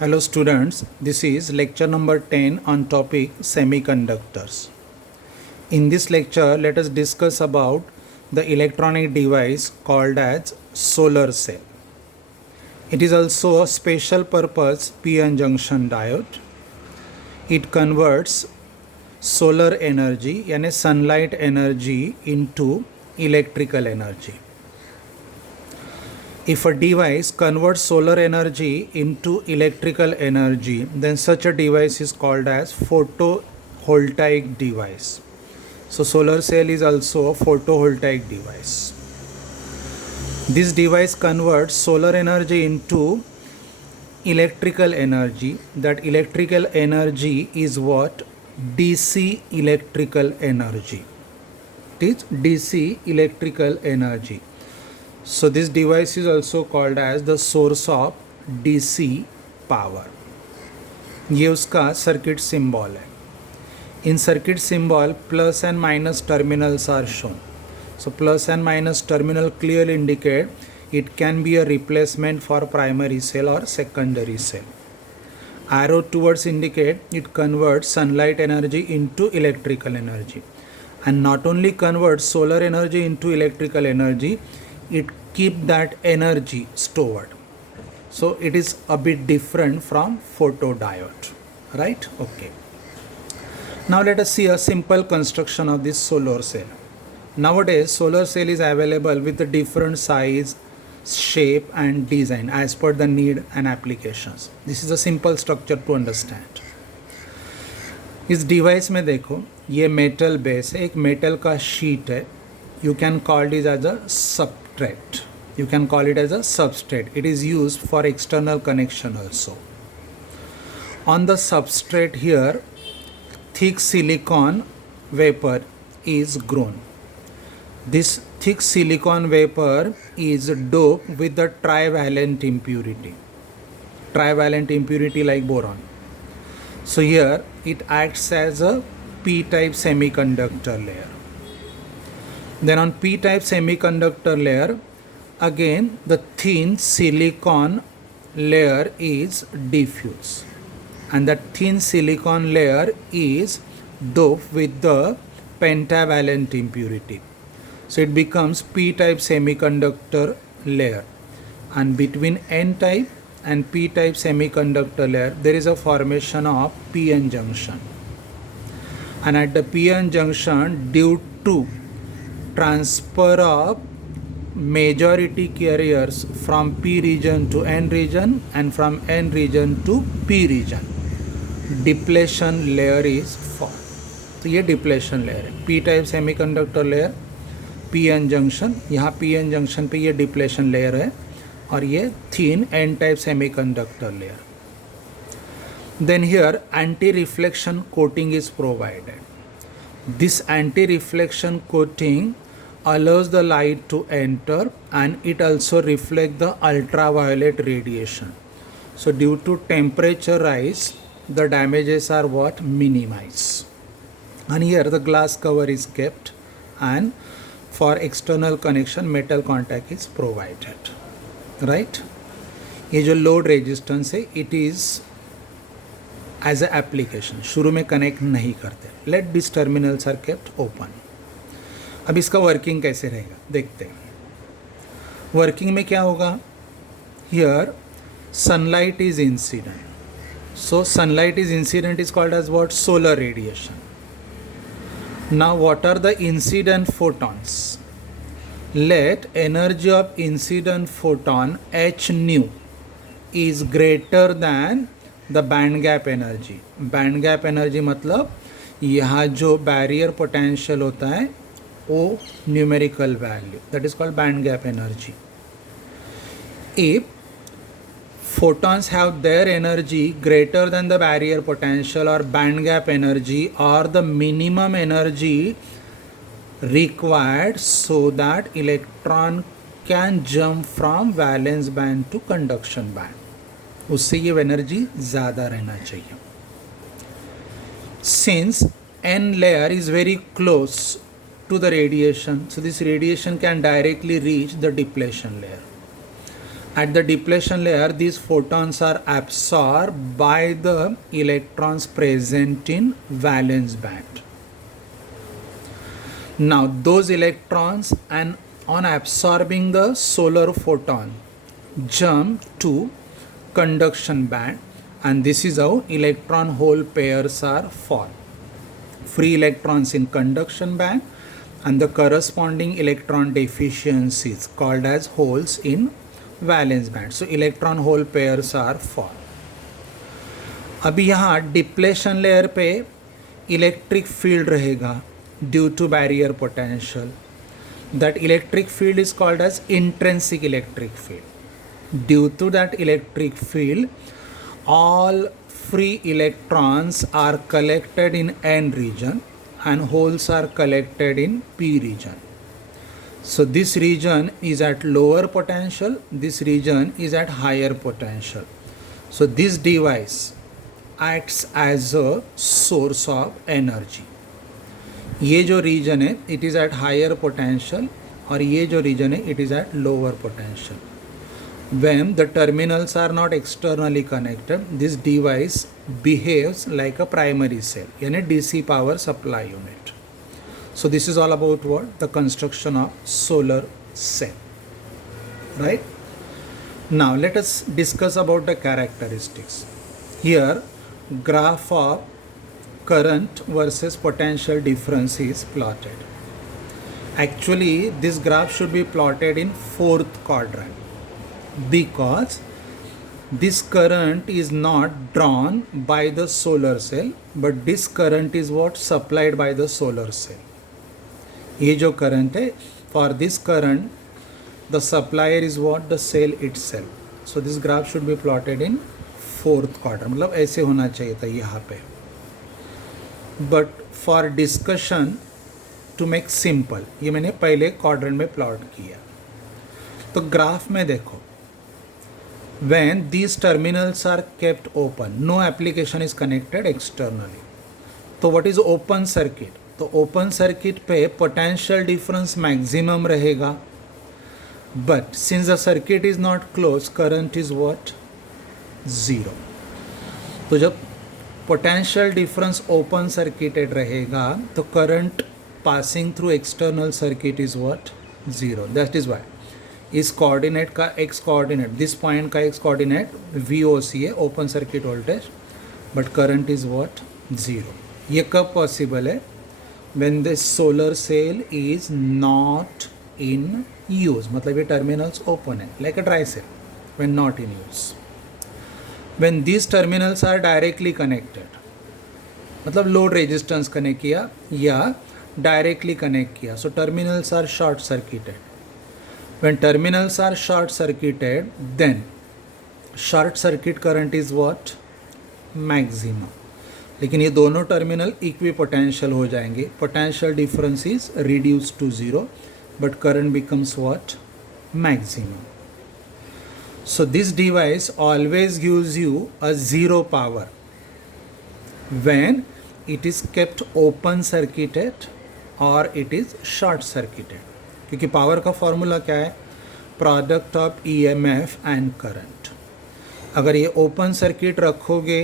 Hello students, this is lecture number 10 on topic semiconductors. In this lecture, let us discuss about the electronic device called as solar cell. It is also a special purpose p-n junction diode. It converts solar energy यानी sunlight energy into electrical energy. If a device converts solar energy into electrical energy, then such a device is called as photovoltaic device. So solar cell is also a photovoltaic device. This device converts solar energy into electrical energy. That electrical energy is what? DC electrical energy. It is DC electrical energy. So this device is also called as the source of DC power. ये उसका circuit symbol है. In circuit symbol, plus and minus terminals are shown. So plus and minus terminal clearly indicate it can be a replacement for primary cell or secondary cell. Arrow towards indicate it converts sunlight energy into electrical energy. And not only converts solar energy into electrical energy, it keep that energy stored. So it is a bit different from photodiode, right? Okay. Now let us see a simple construction of this solar cell. Nowadays solar cell is available with a different size, shape and design as per the need and applications. This is a simple structure to understand. इस device में देखो ये metal base है, एक metal का sheet है. You can call it as a substrate. You can call it as a substrate. It is used for external connection also. On the substrate here, thick silicon vapor is grown. This thick silicon vapor is doped with the trivalent impurity. Trivalent impurity like boron. So here it acts as a p-type semiconductor layer. Then on p-type semiconductor layer, again the thin silicon layer is diffuse, and that thin silicon layer is doped with the pentavalent impurity. So it becomes p-type semiconductor layer, and between n-type and p-type semiconductor layer there is a formation of p-n junction, and at the p-n junction, due to transfer of majority carriers from p region to n region and from n region to p region, depletion layer is formed. तो ये depletion layer है. p type semiconductor layer, pn junction, यहाँ pn junction पे ये depletion layer है, और ये thin n type semiconductor layer. Then here anti-reflection coating is provided. This anti-reflection coating allows the light to enter, and it also reflects the ultraviolet radiation. So due to temperature rise, the damages are what? Minimized. And here the glass cover is kept, and for external connection metal contact is provided, right? ये जो load resistance है, it is as a application. शुरू में connect नहीं करते. Let these terminals are kept open. अब इसका working कैसे रहेगा देखते हैं. वर्किंग में क्या होगा? Here sunlight is incident. So sunlight is incident is called as what? Solar radiation. Now what are the incident photons? Let energy of incident photon h nu is greater than the band gap energy. Band gap energy मतलब यहाँ जो barrier potential होता है O numerical value, that is called band gap energy. If photons have their energy greater than the barrier potential or band gap energy, or the minimum energy required so that electron can jump from valence band to conduction band, उससे ये energy ज़्यादा रहना चाहिए. Since n layer is very close to the radiation, so this radiation can directly reach the depletion layer, At the depletion layer, these photons are absorbed by the electrons present in valence band. Now those electrons, and on absorbing the solar photon, jump to conduction band, and this is how electron hole pairs are formed. Free electrons in conduction band and the corresponding electron deficiencies called as holes in valence band. So electron hole pairs are formed. अभी यहाँ depletion layer पे electric field रहेगा due to barrier potential. That electric field is called as intrinsic electric field. Due to that electric field all free electrons are collected in N region and holes are collected in P region. So this region is at lower potential, this region is at higher potential. So this device acts as a source of energy. ये जो region है it is at higher potential और ये जो region है it is at lower potential. When the terminals are not externally connected, this device behaves like a primary cell, यानी DC power supply unit. So this is all about what? The construction of solar cell. Right? Now let us discuss about the characteristics. Here, graph of current versus potential difference is plotted. Actually, this graph should be plotted in fourth quadrant, because this current is not drawn by the solar cell, but this current is what supplied by the solar cell. ये जो current है, for this current the supplier is what? The cell itself. So this graph should be plotted in fourth quadrant. मतलब ऐसे होना चाहिए था यहाँ पे. But for discussion to make simple, ये मैंने पहले quadrant में plot किया. तो ग्राफ में देखो, when these terminals are kept open, no application is connected externally. तो what is open circuit? तो open circuit पे potential difference maximum रहेगा, but since the circuit is not closed, current is what? Zero. तो जब potential difference open circuited रहेगा तो current passing through external circuit is what? Zero. That is why इस coordinate का x coordinate, this point का x coordinate VOC है, open circuit voltage, but current is what? Zero. ये कब possible है? When the solar cell is not in use, मतलब ये terminals open है, like a dry cell, when not in use. When this terminals are directly connected, मतलब load resistance connect किया या directly connect किया, so terminals are short circuited. When terminals are short circuited, then short circuit current is what? Maximum. लेकिन ये दोनों terminal equi potential हो जाएंगे, potential difference is reduce to zero, but current becomes what? Maximum. So this device always gives you a zero power when it is kept open circuited or it is short circuited. क्योंकि power का formula क्या है? Product of EMF and current. अगर ये open circuit रखोगे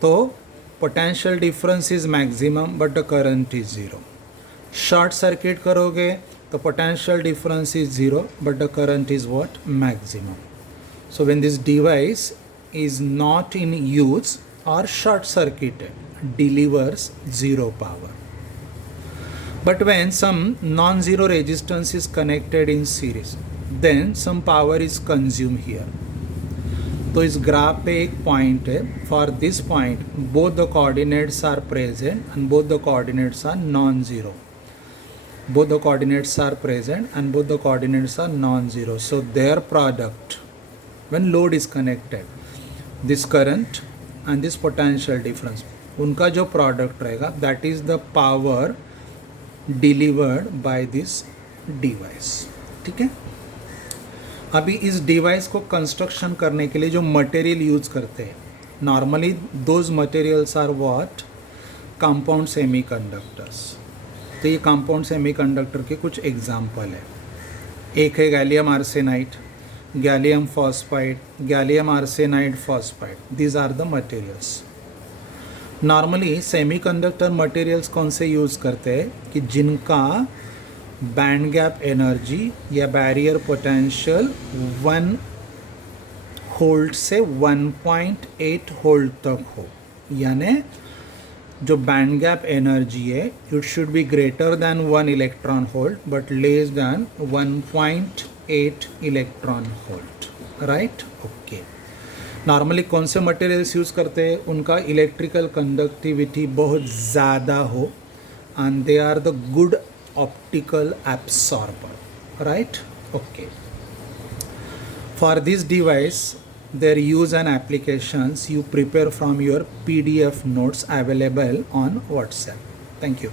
तो potential difference is maximum but the current is zero. Short circuit करोगे तो potential difference is zero but the current is what? Maximum. So when this device is not in use और short circuited, delivers zero power. But when some non-zero resistance is connected in series, then some power is consumed here. तो इस graph पे एक point है, for this point both the coordinates are present and both the coordinates are non zero. both the coordinates are present and both the coordinates are non-zero. So their product, when load is connected, this current and this potential difference, उनका जो product रहेगा, that is the power delivered by this device. ठीक है. अभी इस device को construction करने के लिए जो मटेरियल यूज करते हैं, normally those materials are what? Compound semiconductors. तो ये कंपाउंड सेमीकंडक्टर के कुछ एग्जांपल है. एक है gallium arsenide, gallium phosphide, gallium arsenide phosphide. These are the materials. Normally semiconductor materials कौन से यूज़ करते हैं कि जिनका बैंड गैप एनर्जी या बैरियर पोटेंशियल 1 होल्ट से 1.8 होल्ट तक हो, यानी जो बैंड गैप एनर्जी है it should be greater than 1 electron volt but less than 1.8 electron volt, right? Okay. Normally कौन से मटेरियल्स यूज़ करते हैं, उनका इलेक्ट्रिकल कंडक्टिविटी बहुत ज़्यादा हो and they are the good optical absorber, right? Okay. For this device, their use and applications you prepare from your PDF notes available on WhatsApp. Thank you.